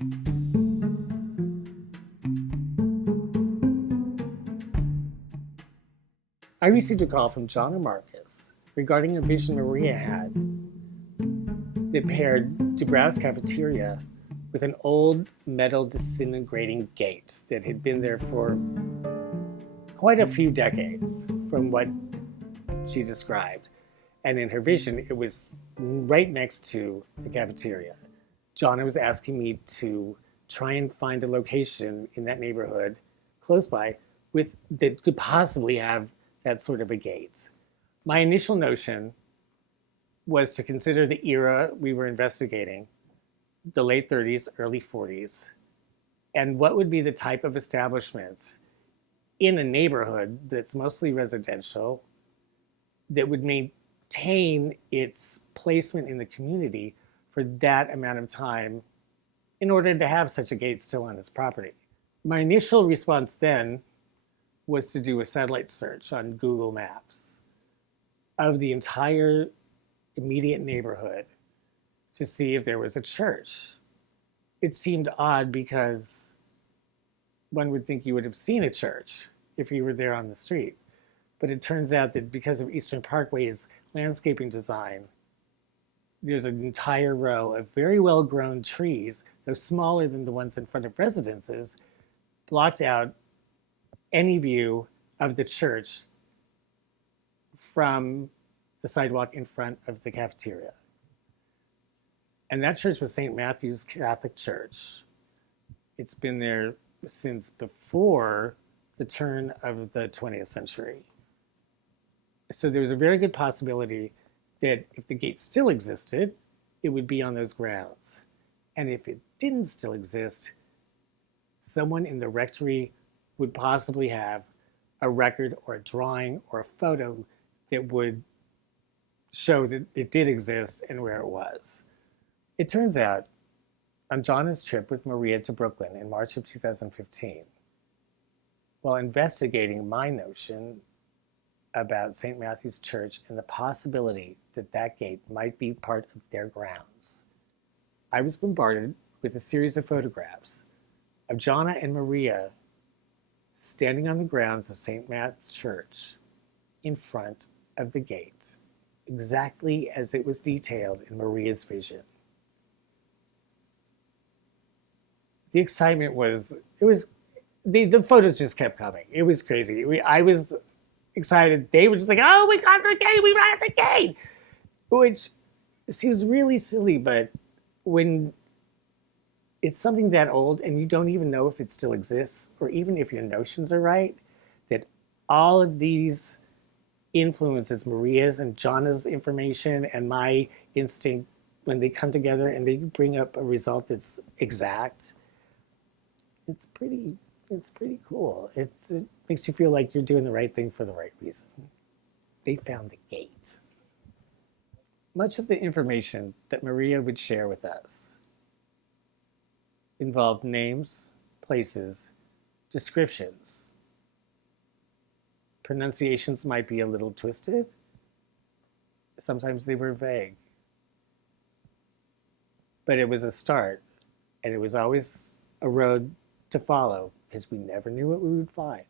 I received a call from John and Marcus regarding a vision Maria had that paired Dubrow's cafeteria with an old metal disintegrating gate that had been there for quite a few decades, from what she described. And in her vision, it was right next to the cafeteria. John was asking me to try and find a location in that neighborhood close by with that could possibly have that sort of a gate. My initial notion was to consider the era we were investigating, the late 30s, early 40s, and what would be the type of establishment in a neighborhood that's mostly residential that would maintain its placement in the community for that amount of time in order to have such a gate still on its property. My initial response then was to do a satellite search on Google Maps of the entire immediate neighborhood to see if there was a church. It seemed odd because one would think you would have seen a church if you were there on the street. But it turns out that because of Eastern Parkway's landscaping design, there's an entire row of very well-grown trees, though smaller than the ones in front of residences, blocked out any view of the church from the sidewalk in front of the cafeteria. And that church was St. Matthew's Catholic Church. It's been there since before the turn of the 20th century. So there was a very good possibility that if the gate still existed, it would be on those grounds. And if it didn't still exist, someone in the rectory would possibly have a record or a drawing or a photo that would show that it did exist and where it was. It turns out, on John's trip with Maria to Brooklyn in March of 2015, while investigating my notion about St. Matthew's Church and the possibility that that gate might be part of their grounds, I was bombarded with a series of photographs of Jonna and Maria standing on the grounds of St. Matt's Church in front of the gate, exactly as it was detailed in Maria's vision. The excitement the photos just kept coming. It was crazy. I was excited. They were just like, oh, we got the gate, we got the gate, which seems really silly, but when it's something that old and you don't even know if it still exists, or even if your notions are right, that all of these influences, Maria's and Jonna's information and my instinct, when they come together and they bring up a result that's exact, it's pretty cool. It makes you feel like you're doing the right thing for the right reason. They found the gate. Much of the information that Maria would share with us involved names, places, descriptions. Pronunciations might be a little twisted. Sometimes they were vague. But it was a start, and it was always a road to follow because we never knew what we would find.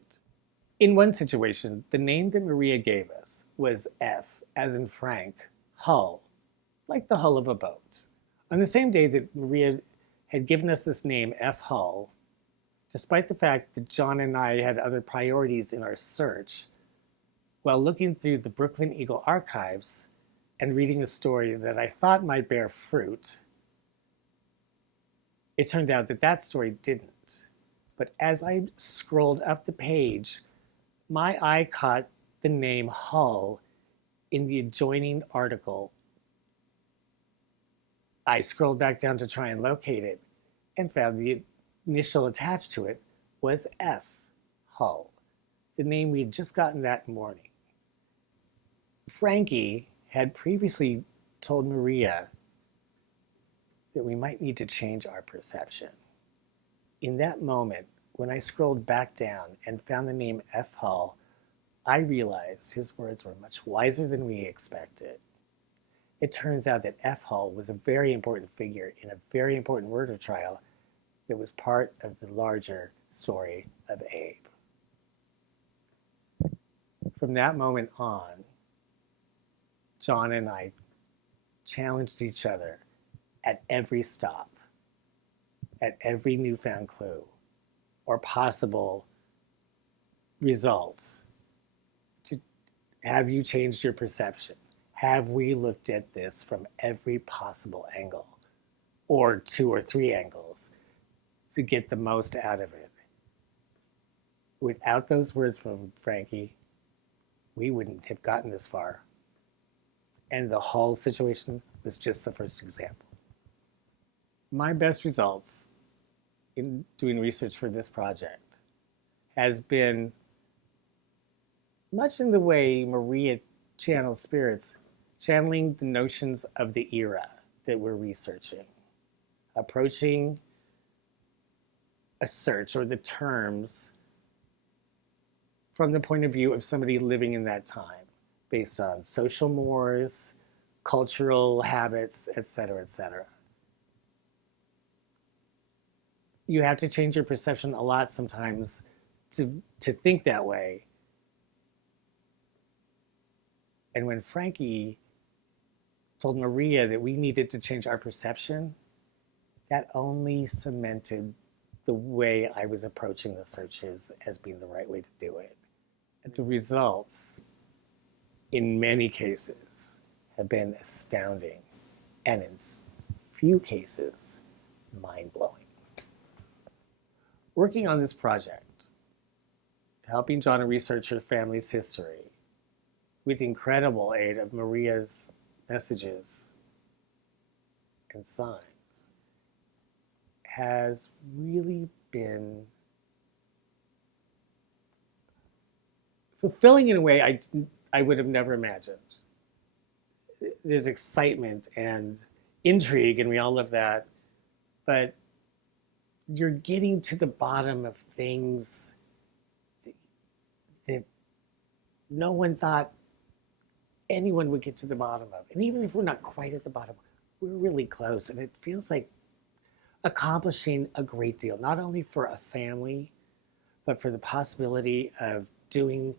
In one situation, the name that Maria gave us was F, as in Frank, hull, like the hull of a boat. On the same day that Maria had given us this name, F. Hull, despite the fact that John and I had other priorities in our search, while looking through the Brooklyn Eagle archives and reading a story that I thought might bear fruit, it turned out that that story didn't. But as I scrolled up the page, my eye caught the name Hull in the adjoining article. I scrolled back down to try and locate it and found the initial attached to it was F. Hull, the name we had just gotten that morning. Frankie had previously told Maria that we might need to change our perception. In that moment, when I scrolled back down and found the name F. Hull, I realized his words were much wiser than we expected. It turns out that F. Hull was a very important figure in a very important murder trial that was part of the larger story of Abe. From that moment on, John and I challenged each other at every stop, at every newfound clue or possible result. Have you changed your perception? Have we looked at this from every possible angle, or 2 or 3 angles, to get the most out of it? Without those words from Frankie, we wouldn't have gotten this far. And the whole situation was just the first example. My best results in doing research for this project has been much in the way Maria channels spirits, channeling the notions of the era that we're researching, approaching a search or the terms from the point of view of somebody living in that time, based on social mores, cultural habits, etc., etc. You have to change your perception a lot sometimes to think that way. And when Frankie told Maria that we needed to change our perception, that only cemented the way I was approaching the searches as being the right way to do it. And the results, in many cases, have been astounding, and in few cases, mind-blowing. Working on this project, helping John research her family's history, with the incredible aid of Maria's messages and signs, has really been fulfilling in a way I would have never imagined. There's excitement and intrigue, and we all love that, but you're getting to the bottom of things that no one thought anyone would get to the bottom of. And even if we're not quite at the bottom, we're really close, and it feels like accomplishing a great deal, not only for a family, but for the possibility of doing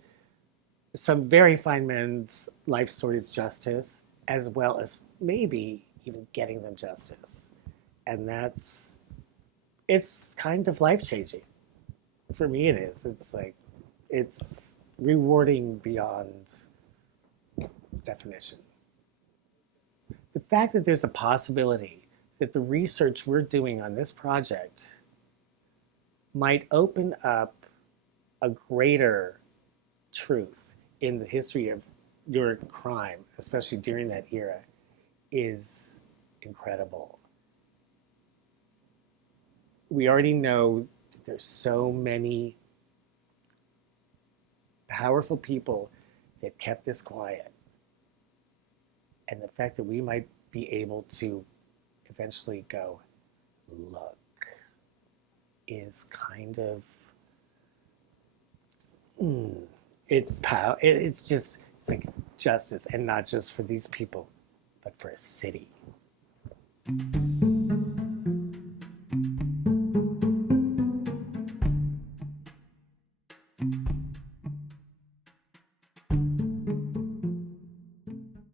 some very fine men's life stories justice, as well as maybe even getting them justice. And it's kind of life-changing. For me, it is. It's rewarding beyond definition. The fact that there's a possibility that the research we're doing on this project might open up a greater truth in the history of New York crime, especially during that era, is incredible. We already know that there's so many powerful people that kept this quiet. And the fact that we might be able to eventually go, look, is kind of, it's power. It's like justice, and not just for these people, but for a city.